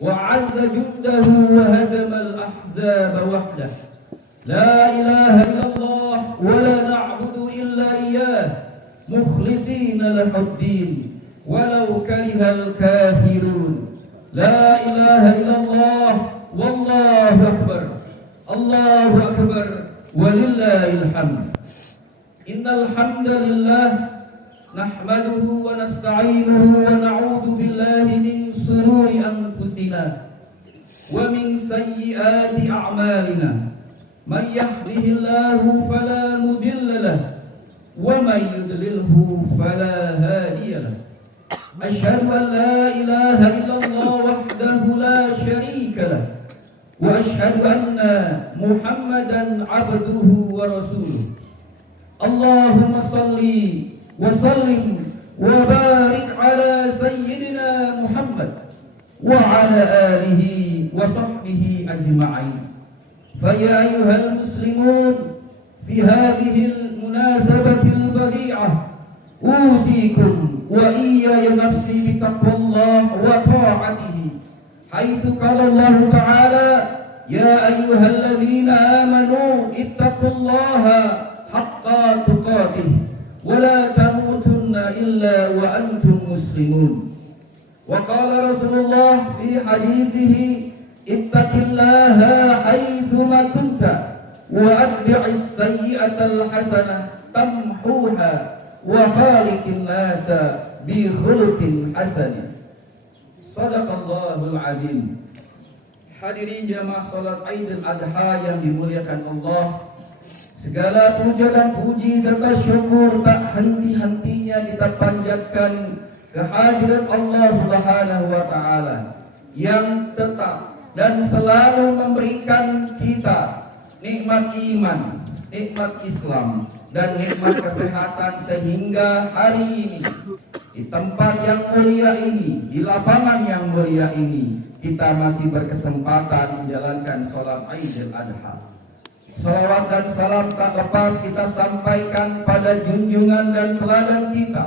وعز جنده وهزم الأحزاب وحده. لا إله إلا الله ولا نعبد إلا إياه مخلصين له الدين ولو كره الكافرون. لا إله إلا الله والله أكبر. الله أكبر ولله الحمد. إن الحمد لله نحمده ونستعينه ونعوذ بالله من شرور أنفسنا ومن سيئات أعمالنا. من يهده الله فلا مضل له ومن يضلله فلا هادي له. أشهد أن لا إله إلا الله وحده لا شريك له وأشهد أن محمدا عبده ورسوله. اللهم صل وسلم وبارك على سيدنا محمد وعلى آله وصحبه أجمعين. فيا أيها المسلمون في هذه المناسبة البديعة أوصيكم وإياي نفسي بتقوى الله وطاعته، حيث قال الله تعالى: يا أيها الذين آمنوا اتقوا الله حق تقاته ولا تموتن إلا وأنتم مسلمون. وقال رسول الله في حديثه: اتق الله حيثما كنت وأتبع السيئة الحسنة تمحوها وخالق الناس بخلق حسن. Sadaqallahul azim. Hadirin jamaah salat Idul Adha yang dimuliakan Allah, segala puja dan puji serta syukur tak henti-hentinya kita panjatkan kehadirat Allah Subhanahu wa taala yang tetap dan selalu memberikan kita nikmat iman, nikmat Islam dan nikmat kesehatan, sehingga hari ini di tempat yang mulia ini, di lapangan yang mulia ini, kita masih berkesempatan menjalankan sholat Idul Adha. Salawat dan salam tak lepas kita sampaikan pada junjungan dan teladan kita,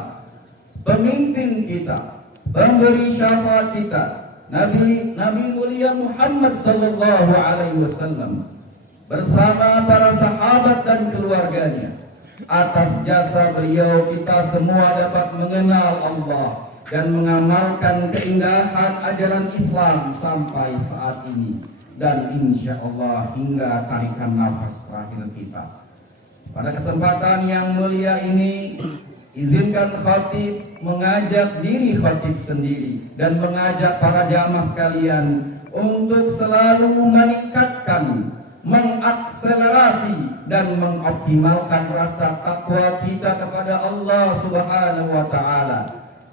pemimpin kita, pemberi syafaat kita, Nabi mulia Muhammad sallallahu alaihi wasallam bersama para sahabat dan keluarganya. Atas jasa beliau kita semua dapat mengenal Allah dan mengamalkan keindahan ajaran Islam sampai saat ini, dan insya Allah hingga tarikan nafas terakhir kita. Pada kesempatan yang mulia ini, izinkan khatib mengajak diri khatib sendiri dan mengajak para jamaah sekalian untuk selalu meningkatkan, mengakselerasi dan mengoptimalkan rasa takwa kita kepada Allah Subhanahu wa taala.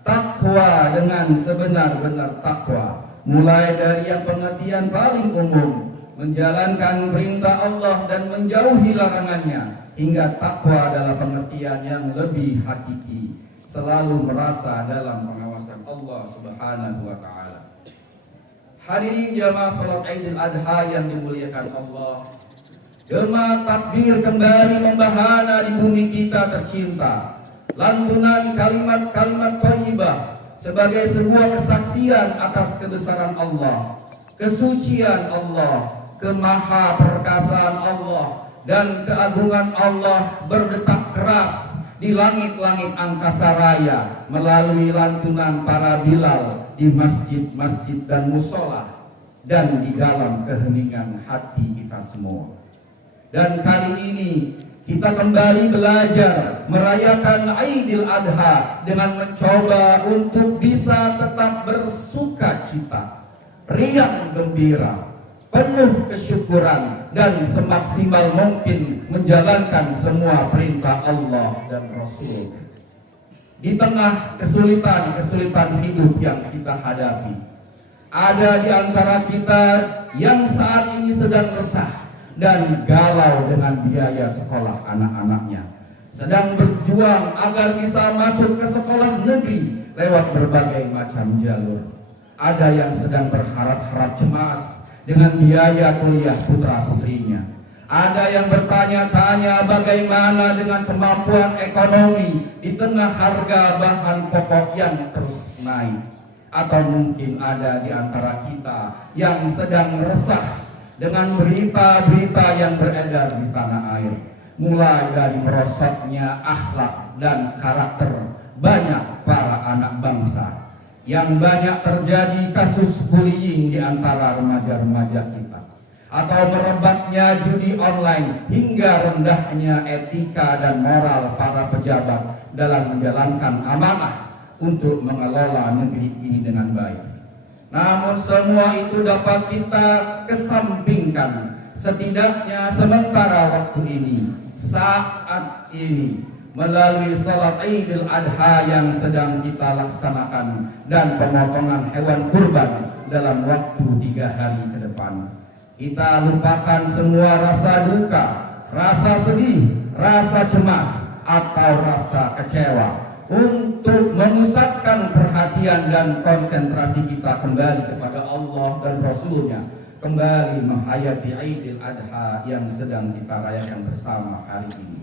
Takwa dengan sebenar-benar takwa, mulai dari yang pengertian paling umum, menjalankan perintah Allah dan menjauhi larangannya, hingga takwa adalah pengertian yang lebih hakiki, selalu merasa dalam pengawasan Allah Subhanahu wa taala. Hadirin jamaah salat Idul Adha yang dimuliakan Allah, jemaah takbir kembali membahana di bumi kita tercinta. Lantunan kalimat-kalimat thayyibah sebagai sebuah kesaksian atas kebesaran Allah, kesucian Allah, kemahaperkasaan Allah, dan keagungan Allah berdetak keras di langit-langit angkasa raya melalui lantunan para bilal di masjid-masjid dan musola dan di dalam keheningan hati kita semua. Dan kali ini kita kembali belajar merayakan Idul Adha dengan mencoba untuk bisa tetap bersuka cita, riang gembira, penuh kesyukuran, dan semaksimal mungkin menjalankan semua perintah Allah dan Rasul di tengah kesulitan-kesulitan hidup yang kita hadapi. Ada di antara kita yang saat ini sedang resah dan galau dengan biaya sekolah anak-anaknya, sedang berjuang agar bisa masuk ke sekolah negeri lewat berbagai macam jalur. Ada yang sedang berharap-harap cemas dengan biaya kuliah putra-putrinya. Ada yang bertanya-tanya bagaimana dengan kemampuan ekonomi di tengah harga bahan pokok yang terus naik. Atau mungkin ada di antara kita yang sedang resah dengan berita-berita yang beredar di tanah air, mulai dari merosotnya akhlak dan karakter banyak para anak bangsa, yang banyak terjadi kasus bullying di antara remaja-remaja kita, atau merebaknya judi online hingga rendahnya etika dan moral para pejabat dalam menjalankan amanah untuk mengelola negeri ini dengan baik. Namun semua itu dapat kita kesampingkan setidaknya sementara waktu ini, saat ini, melalui salat Idul Adha yang sedang kita laksanakan dan pemotongan hewan kurban dalam waktu 3 hari ke depan. Kita lupakan semua rasa duka, rasa sedih, rasa cemas, atau rasa kecewa, untuk memusatkan perhatian dan konsentrasi kita kembali kepada Allah dan Rasul-Nya, kembali menghayati Idul Adha yang sedang kita rayakan bersama hari ini.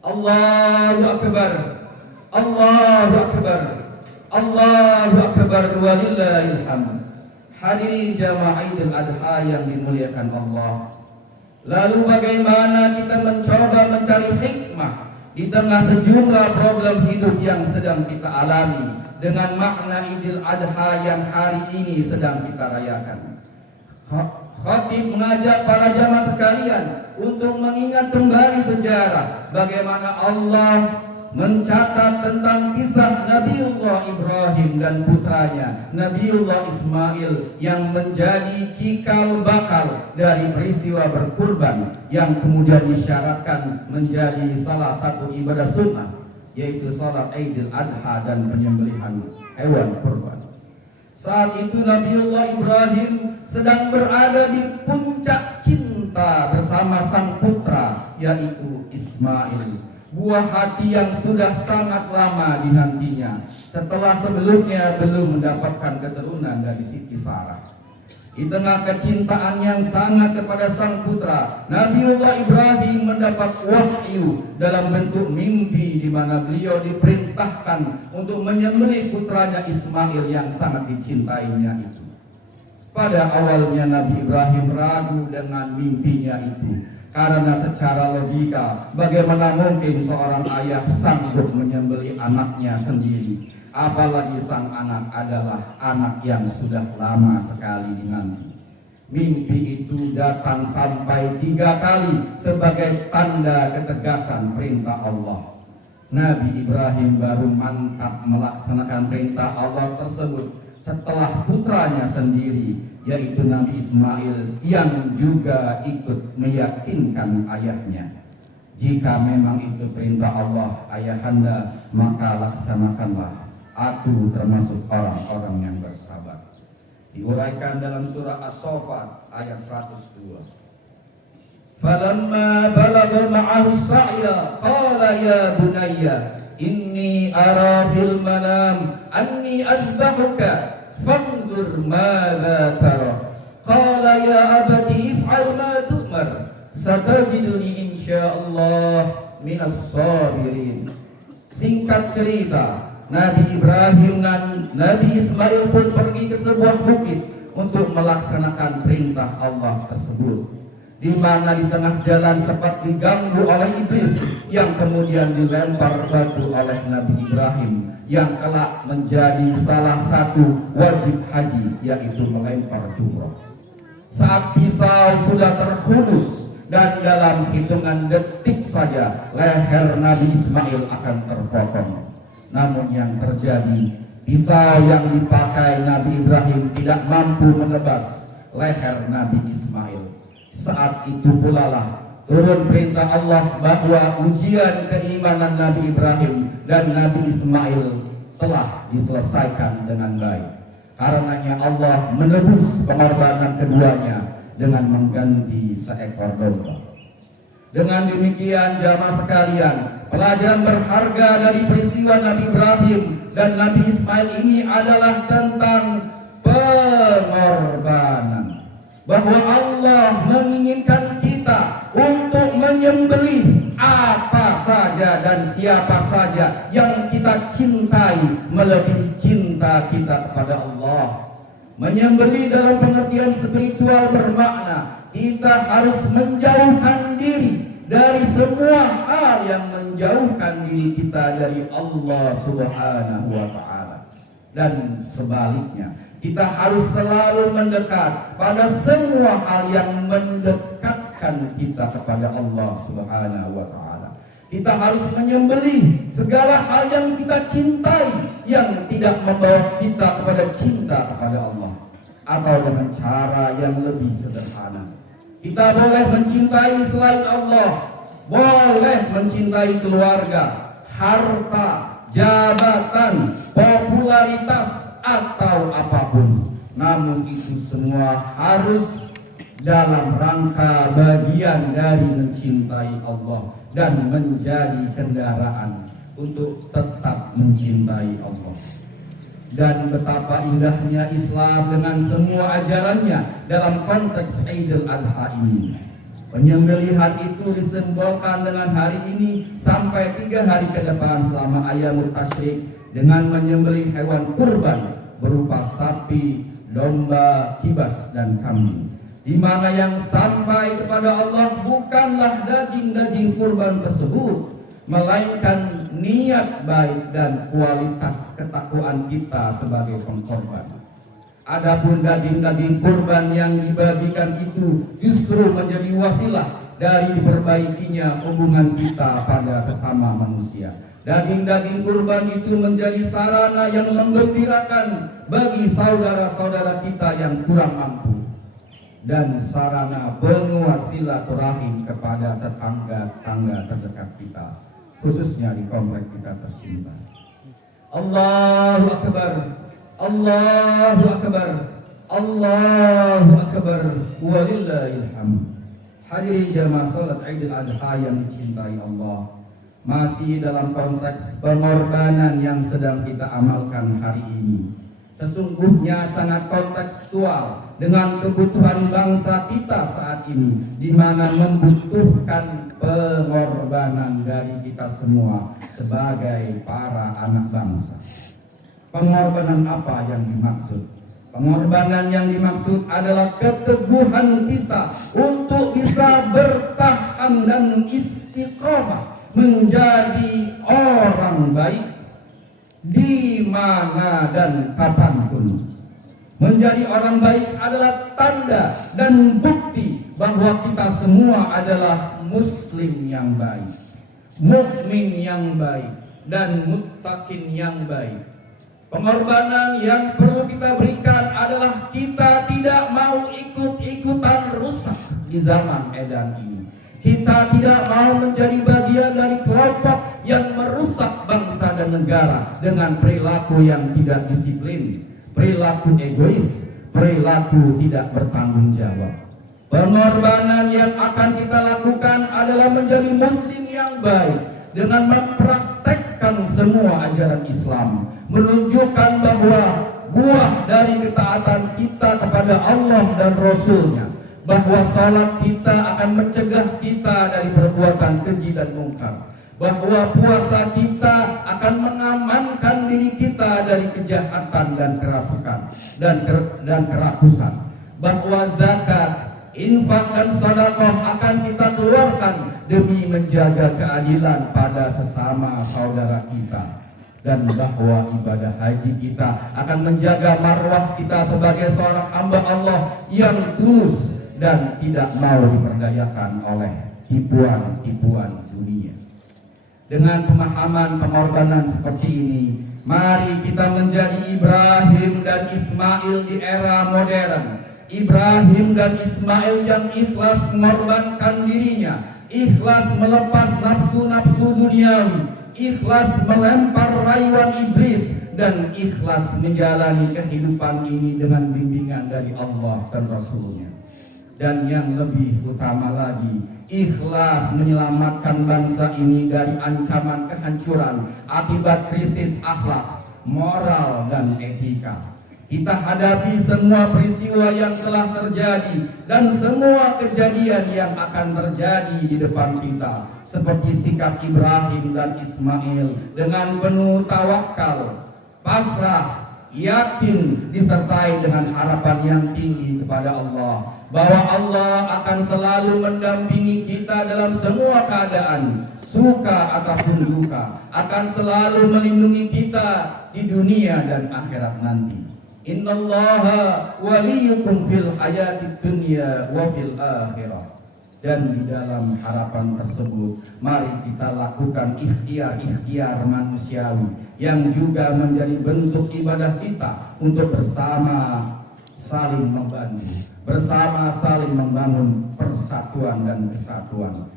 Allahu Akbar, Allahu Akbar, Allahu Akbar, walillahil hamd. Hadirin jamaah Idul Adha yang dimuliakan Allah, lalu bagaimana kita mencoba mencari hikmah di tengah sejumlah problem hidup yang sedang kita alami dengan makna Idul Adha yang hari ini sedang kita rayakan? Khatib mengajak para jamaah sekalian untuk mengingat kembali sejarah bagaimana Allah mencatat tentang kisah Nabiullah Ibrahim dan putranya Nabiullah Ismail yang menjadi cikal bakal dari peristiwa berkurban yang kemudian disyaratkan menjadi salah satu ibadah sunnah, yaitu salat Idul Adha dan penyembelihan hewan kurban. Saat itu Nabiullah Ibrahim sedang berada di puncak cinta bersama sang putra, yaitu Ismail, buah hati yang sudah sangat lama dinantinya setelah sebelumnya belum mendapatkan keturunan dari Siti Sarah. Di tengah kecintaan yang sangat kepada sang putra, Nabiullah Ibrahim mendapat wahyu dalam bentuk mimpi di mana beliau diperintahkan untuk menyembelih putranya Ismail yang sangat dicintainya itu. Pada awalnya Nabi Ibrahim ragu dengan mimpinya itu, karena secara logika bagaimana mungkin seorang ayah sanggup menyembelih anaknya sendiri, apalagi sang anak adalah anak yang sudah lama sekali dinanti. Mimpi itu datang sampai 3 kali sebagai tanda ketegasan perintah Allah. Nabi Ibrahim baru mantap melaksanakan perintah Allah tersebut setelah putranya sendiri, yaitu Nabi Ismail, yang juga ikut meyakinkan ayahnya. Jika memang itu perintah Allah, ayahanda, maka laksanakanlah. Aku termasuk orang-orang yang bersabar. Diuraikan dalam surah As-Saffat ayat 102. Falamma balagha ma'ahu sa'ya qala ya bunayya inni ara fil manam anni azbahuka fanzur madza tara. Qala ya abati if'al ma tu'mar satajiduni insyaallah minas sabirin. Singkat cerita, Nabi Ibrahim dan Nabi Ismail pun pergi ke sebuah bukit untuk melaksanakan perintah Allah tersebut, di mana di tengah jalan sempat diganggu oleh iblis yang kemudian dilempar batu oleh Nabi Ibrahim yang kelak menjadi salah satu wajib haji, yaitu melempar jumrah. Saat pisau sudah terhunus dan dalam hitungan detik saja leher Nabi Ismail akan terpotong. Namun yang terjadi, pisau yang dipakai Nabi Ibrahim tidak mampu menebas leher Nabi Ismail. Saat itu pula lah turun perintah Allah bahwa ujian keimanan Nabi Ibrahim dan Nabi Ismail telah diselesaikan dengan baik. Karenanya Allah menebus pengorbanan keduanya dengan mengganti seekor domba. Dengan demikian jamaah sekalian, pelajaran berharga dari peristiwa Nabi Ibrahim dan Nabi Ismail ini adalah tentang pengorbanan, bahwa Allah menginginkan kita untuk menyembelih apa saja dan siapa saja yang kita cintai melebihi cinta cinta kita kepada Allah. Menyembelih dalam pengertian spiritual bermakna kita harus menjauhkan diri dari semua hal yang menjauhkan diri kita dari Allah Subhanahu wa Ta'ala. Dan sebaliknya, kita harus selalu mendekat pada semua hal yang mendekatkan kita kepada Allah Subhanahu wa Ta'ala. Kita harus menyembelih segala hal yang kita cintai yang tidak membawa kita kepada cinta kepada Allah, atau dengan cara yang lebih sederhana. Kita boleh mencintai selain Allah, boleh mencintai keluarga, harta, jabatan, popularitas, atau apapun. Namun itu semua harus dalam rangka bagian dari mencintai Allah dan menjadi kendaraan untuk tetap mencintai Allah. Dan betapa indahnya Islam dengan semua ajarannya dalam konteks Idul Adha ini. Penyembelihan itu disimbolkan dengan hari ini sampai 3 hari ke depan selama Ayyamut Tasyrik dengan menyembelih hewan kurban berupa sapi, domba, kibas, dan kambing. Di mana yang sampai kepada Allah bukanlah daging-daging kurban tersebut, melainkan niat baik dan kualitas ketakwaan kita sebagai pengkorban. Adapun daging-daging kurban yang dibagikan itu justru menjadi wasilah dari diperbaikinya hubungan kita pada sesama manusia. Daging-daging kurban itu menjadi sarana yang menggembirakan bagi saudara-saudara kita yang kurang mampu, dan sarana penguat silaturahim kepada tetangga-tetangga terdekat kita, khususnya di komplek kita tercinta. Allahu Akbar, Allahu Akbar, Allahu Akbar, walillahil hamd. Hadirin jamaah salat Idul Adha yang dicintai Allah, masih dalam konteks pengorbanan yang sedang kita amalkan hari ini. Sesungguhnya sangat kontekstual dengan kebutuhan bangsa kita saat ini, di mana membutuhkan pengorbanan dari kita semua sebagai para anak bangsa. Pengorbanan apa yang dimaksud? Pengorbanan yang dimaksud adalah keteguhan kita untuk bisa bertahan dan istiqomah menjadi orang baik di mana dan kapanpun. Menjadi orang baik adalah tanda dan bukti bahwa kita semua adalah muslim yang baik, mukmin yang baik, dan muttaqin yang baik. Pengorbanan yang perlu kita berikan adalah kita tidak mau ikut-ikutan rusak di zaman edan ini. Kita tidak mau menjadi bagian dari kelompok yang merusak bangsa dan negara dengan perilaku yang tidak disiplin, perilaku egois, perilaku tidak bertanggung jawab. Pengorbanan yang akan kita lakukan adalah menjadi muslim yang baik dengan mempraktekkan semua ajaran Islam, menunjukkan bahwa buah dari ketaatan kita kepada Allah dan Rasul-Nya, bahwa salat kita akan mencegah kita dari perbuatan keji dan mungkar, bahwa puasa kita akan mengamankan diri kita dari kejahatan dan kerasukan dan kerakusan, bahwa zakat, infak, dan sedekah akan kita keluarkan demi menjaga keadilan pada sesama saudara kita, dan bahwa ibadah haji kita akan menjaga marwah kita sebagai seorang hamba Allah yang tulus dan tidak mau diperdayakan oleh tipuan-tipuan dunia. Dengan pemahaman pengorbanan seperti ini, mari kita menjadi Ibrahim dan Ismail di era modern. Ibrahim dan Ismail yang ikhlas mengorbankan dirinya, ikhlas melepas nafsu-nafsu duniawi, ikhlas melempar rayuan iblis, dan ikhlas menjalani kehidupan ini dengan bimbingan dari Allah dan Rasul-Nya. Dan yang lebih utama lagi, ikhlas menyelamatkan bangsa ini dari ancaman kehancuran akibat krisis akhlak, moral, dan etika. Kita hadapi semua peristiwa yang telah terjadi dan semua kejadian yang akan terjadi di depan kita, seperti sikap Ibrahim dan Ismail dengan penuh tawakal, pasrah, yakin disertai dengan harapan yang tinggi kepada Allah, bahwa Allah akan selalu mendampingi kita dalam semua keadaan, suka ataupun duka, akan selalu melindungi kita di dunia dan akhirat nanti. Innallaha waliyukum fil hayatid dunya wa fil akhirah. Dan di dalam harapan tersebut, mari kita lakukan ikhtiar-ikhtiar manusiawi yang juga menjadi bentuk ibadah kita untuk bersama saling membantu, bersama saling membangun persatuan dan kesatuan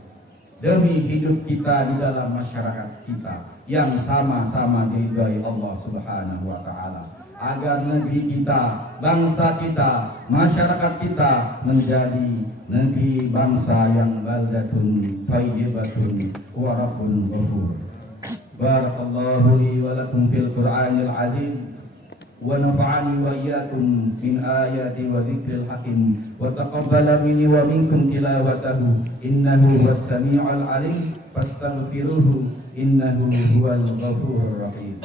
demi hidup kita di dalam masyarakat kita yang sama-sama diridhai Allah Subhanahu wa taala, agar negeri kita, bangsa kita, masyarakat kita menjadi negeri bangsa yang baldatun thayyibatun wa rabbun ghafur. Barakallahu li wa lakum fil Qur'anil azim wa nafa'ani wa iyyakum min ayati wa dzikril hakim wa taqabbala minni wa minkum tilawatahu innahu huwas sami'ul alim fastaghfiruhu innahu huwal ghafurur rahim.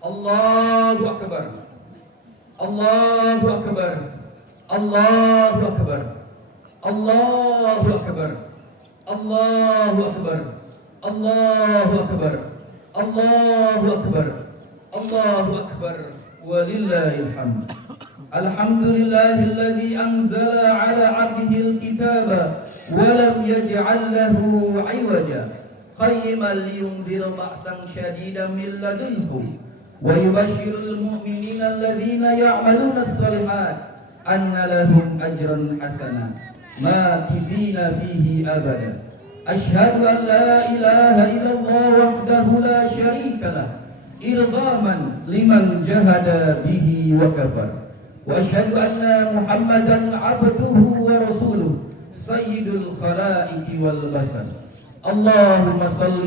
Allahu Akbar, Allahu Akbar, Allahu Akbar, Allahu Akbar, Allahu Akbar, Allahu Akbar, Allahu Akbar, Allahu Akbar, walillahil hamd. Alhamdulillahilladzi anzala ala 'abdihi al-kitaba wa lam yaj'al lahu 'iwaja qayyiman liyunzira ba'san shadidan min ladunhu ويبشر المؤمنين الذين يعملون الصالحات أن لهم أجرا حسنا ماكثين فيه أبدا أشهد أن لا إله إلا الله وحده لا شريك له إرغاما لمن جهد به وكفر وأشهد أن محمدا عبده ورسوله سيد الخلائق والبشر اللهم صل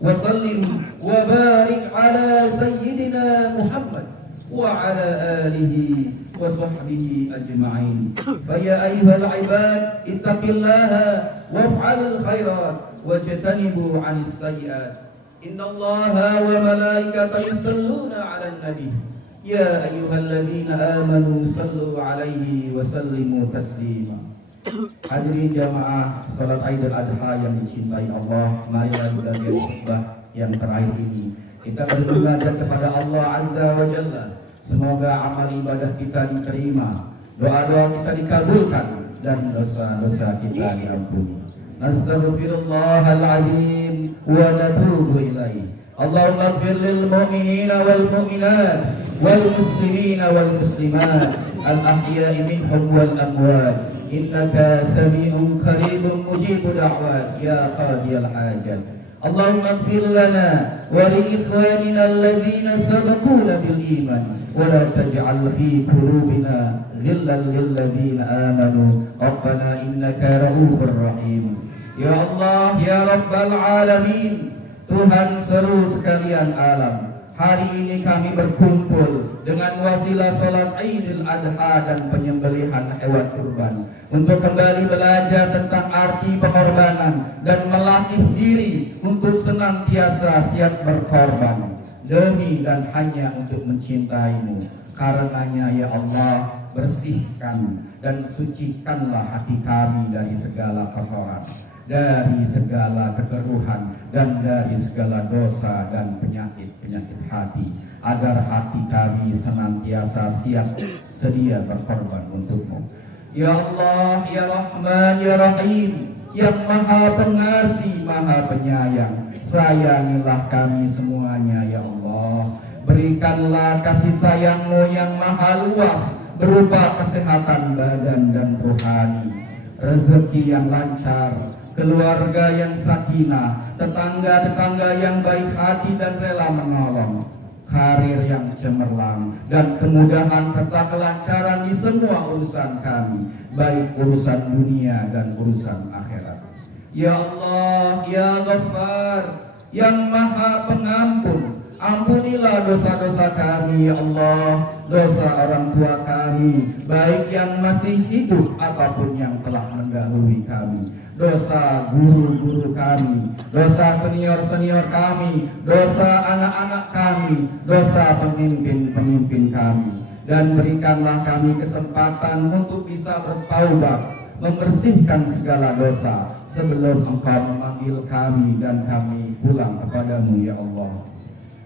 وسلم وبارك على سيدنا محمد وعلى آله وصحبه أجمعين. فيا أيها العباد اتقوا الله وافعلوا الخيرات واجتنبوا عن السيئات إن الله وملائكته يصلون على النبي يا أيها الذين آمنوا صلوا عليه وسلموا تسليما. Hadirin jamaah salat Idul Adha yang dicintai Allah, marilah kita lihat khutbah yang terakhir ini. Kita bermunajat kepada Allah Azza wa Jalla. Semoga amal ibadah kita diterima, doa-doa kita dikabulkan dan dosa-dosa kita diampuni. Nastaghfirullahal azim wa natubu ilaihi. Allahumma ighfir lil mu'minina wal mu'minat wal muslimina wal muslimat al ahya'i minhum wal amwat. Innaka sami'un qaribun mujibud da'wat ya qadiyal hajat. Allahumma ighfir lana wa li ikhwanina alladhina sabaquna bil iman wa la taj'al fi qulubina ghillan lil ladzina amanu rabbana innaka ra'ufur rahim. Ya Allah ya rabbal alamin, Tuhan seluruh sekalian alam, hari ini kami berkumpul dengan wasilah salat Idul Adha dan penyembelihan hewan kurban untuk kembali belajar tentang arti pengorbanan dan melatih diri untuk senantiasa siap berkorban demi dan hanya untuk mencintaimu. Karenanya ya Allah, bersihkan dan sucikanlah hati kami dari segala kotoran, dari segala kekeruhan dan dari segala dosa dan penyakit-penyakit hati, agar hati kami senantiasa siap sedia berkorban untukmu. Ya Allah, ya Rahman, ya Rahim, yang Maha Pengasih, Maha Penyayang, sayangilah kami semuanya ya Allah. Berikanlah kasih sayang-Mu yang maha luas berupa kesehatan badan dan rohani, rezeki yang lancar, keluarga yang sakinah, tetangga-tetangga yang baik hati dan rela menolong, karir yang cemerlang, dan kemudahan serta kelancaran di semua urusan kami, baik urusan dunia dan urusan akhirat. Ya Allah, Ya Ghaffar, yang Maha Pengampun, ampunilah dosa-dosa kami ya Allah, dosa orang tua kami, baik yang masih hidup ataupun yang telah mendahului kami, dosa guru-guru kami, dosa senior-senior kami, dosa anak-anak kami, dosa pemimpin-pemimpin kami. Dan berikanlah kami kesempatan untuk bisa bertaubat, membersihkan segala dosa sebelum Engkau memanggil kami dan kami pulang kepadamu ya Allah.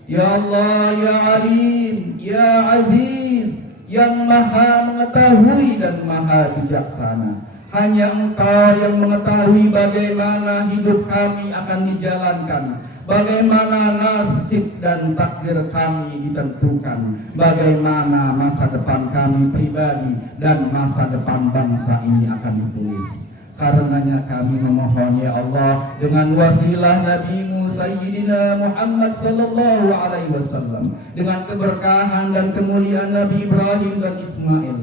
Ya Allah, Ya Alim, Ya Aziz, yang Maha mengetahui dan Maha bijaksana. Hanya Engkau yang mengetahui bagaimana hidup kami akan dijalankan, bagaimana nasib dan takdir kami ditentukan, bagaimana masa depan kami pribadi dan masa depan bangsa ini akan ditulis. Karenanya kami memohon ya Allah, dengan wasilah Nabi-Mu Sayyidina Muhammad sallallahu alaihi wasallam, dengan keberkahan dan kemuliaan Nabi Ibrahim dan Ismail,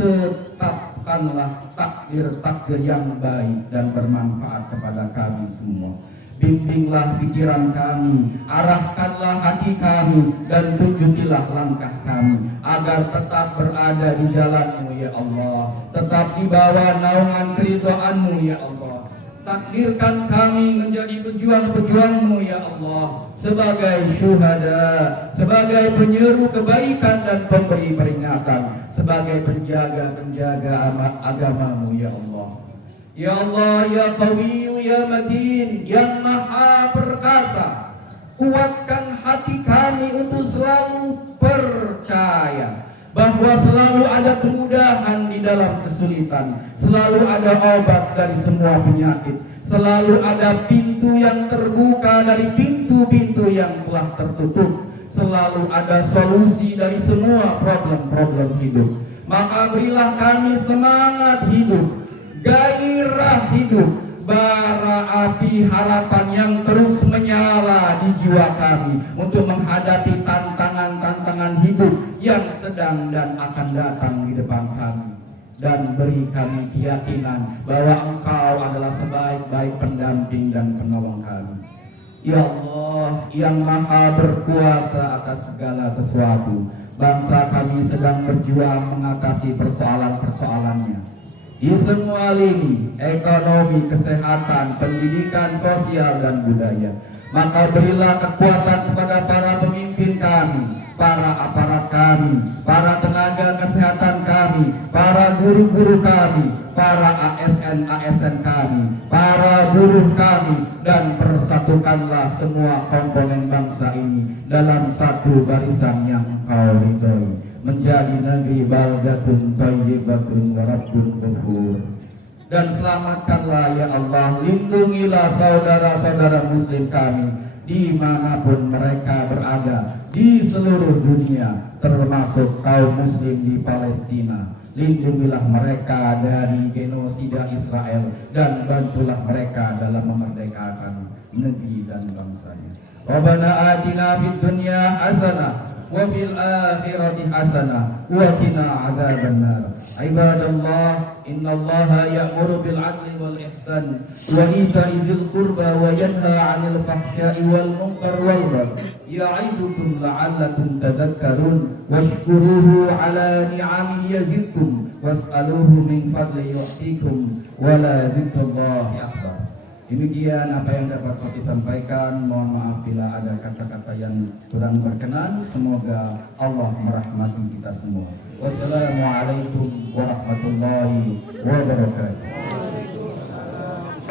tetapkanlah takdir-takdir yang baik dan bermanfaat kepada kami semua. Bimbinglah pikiran kami, arahkanlah hati kami, dan tunjukilah langkah kami, agar tetap berada di jalan-Mu ya Allah, tetap di bawah naungan keridhaan-Mu ya Allah. Takdirkan kami menjadi pejuang-pejuang-Mu ya Allah, sebagai syuhada, sebagai penyeru kebaikan dan pemberi peringatan, sebagai penjaga-penjaga agama-Mu ya Allah. Ya Allah, Ya Qawi, Ya Matin, yang Maha Perkasa, kuatkan hati kami untuk selalu percaya bahwa selalu ada kemudahan di dalam kesulitan, selalu ada obat dari semua penyakit, selalu ada pintu yang terbuka dari pintu-pintu yang telah tertutup, selalu ada solusi dari semua problem-problem hidup. Maka berilah kami semangat hidup, gairah hidup, bara api harapan yang terus menyala di jiwa kami untuk menghadapi tantangan-tantangan hidup yang sedang dan akan datang di depan kami. Dan beri kami keyakinan bahwa Engkau adalah sebaik-baik pendamping dan penolong kami. Ya Allah, yang Maha berkuasa atas segala sesuatu, bangsa kami sedang berjuang mengatasi persoalan-persoalannya di semua lini, ekonomi, kesehatan, pendidikan, sosial, dan budaya. Maka berilah kekuatan kepada para pemimpin kami, para aparat kami, para tenaga kesehatan kami, para guru-guru kami, para ASN-ASN kami, para buruh kami, dan persatukanlah semua komponen bangsa ini dalam satu barisan yang Engkau ridhoi, menjadi negeri baldatun thayyibatun wa rabbun ghafur. Dan selamatkanlah ya Allah, lindungilah saudara-saudara muslim kami dimanapun mereka berada di seluruh dunia, termasuk kaum muslim di Palestina. Lindungilah mereka dari genosida Israel dan bantulah mereka dalam memerdekakan negeri dan bangsanya. Rabbana atina fid dunya hasanah wa fil akhirati hasanah wa qina adzabannar. Ibadallah, innallaha ya'muru bil 'adli wal ihsan wa ita'i dzil qurba wa yanha 'anil fahsya'i wal munkar wal baghi ya'idukum la'allakum tadhakkarun washkuruhu 'ala ni'amihi yazidkum was'aluhu min fadli yu'tikum wa la dzikrullahi akbar. Demikian apa yang dapat kami sampaikan. Mohon maaf bila ada kata-kata yang kurang berkenan. Semoga Allah merahmati kita semua. Wassalamualaikum warahmatullahi wabarakatuh.